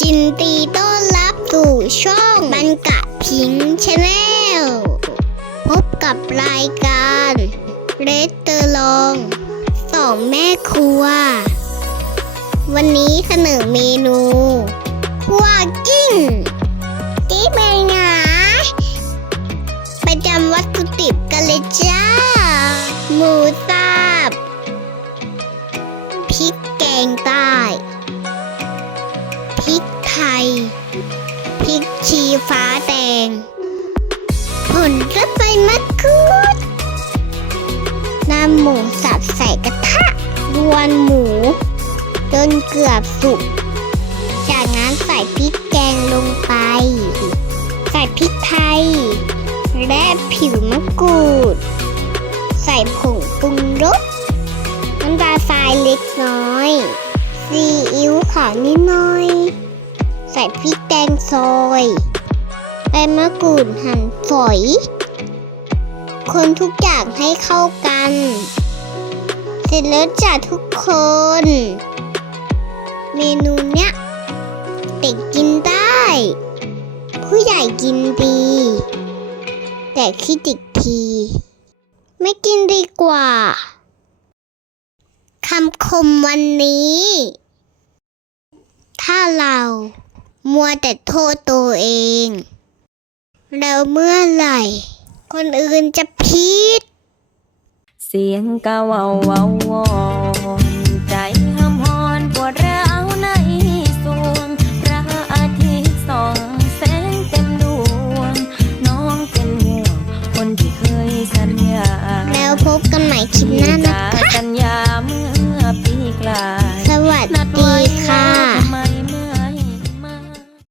จินตีต้อนรับสู่ช่องบันกะพิงชาแนลพบกับรายการเรตเตอร์ลองสองแม่ครัว วันนี้เสนอเมนูคั่วกิ้งจี้เบงาไปจำวัตถุดิบกันเลยจ้า หมูสับพริกแกงใต้ พริกไทย พริกชีฟ้าแดง ผลกระใบมะกรูดนำหมูสับใส่กระทะรวนหมู จนเกือบสุก จากนั้นใส่พริกแกงลงไป ใส่พริกไทย และผิวมะกรูด ใส่ผงปรุงรสน้ำตาลทรายเล็กน้อย ซีอิ๊วขาวนิดหน่อย ใส่พริกแกงซอยใบมะกรูดหั่นฝอย คนทุกอย่างให้เข้ากัน เสร็จแล้วจ้ะทุกคน เมนูเนี้ยเด็กกินได้ ผู้ใหญ่กินดี แต่คิดอีกที ไม่กินดีกว่าำคมวันนี้ ถ้าเรามัวแต่โทษตัวเอง แล้วเมื่อไหร่ คนอื่นจะพีดเสียงกะวาวาวอใจหำหอนปวดร้าวในสวงราทิตสองแสงเต็มดวง น้องเป็นห่วงคนที่เคยสัญญา แล้วพบกันใหม่คลิปหน้านะคะ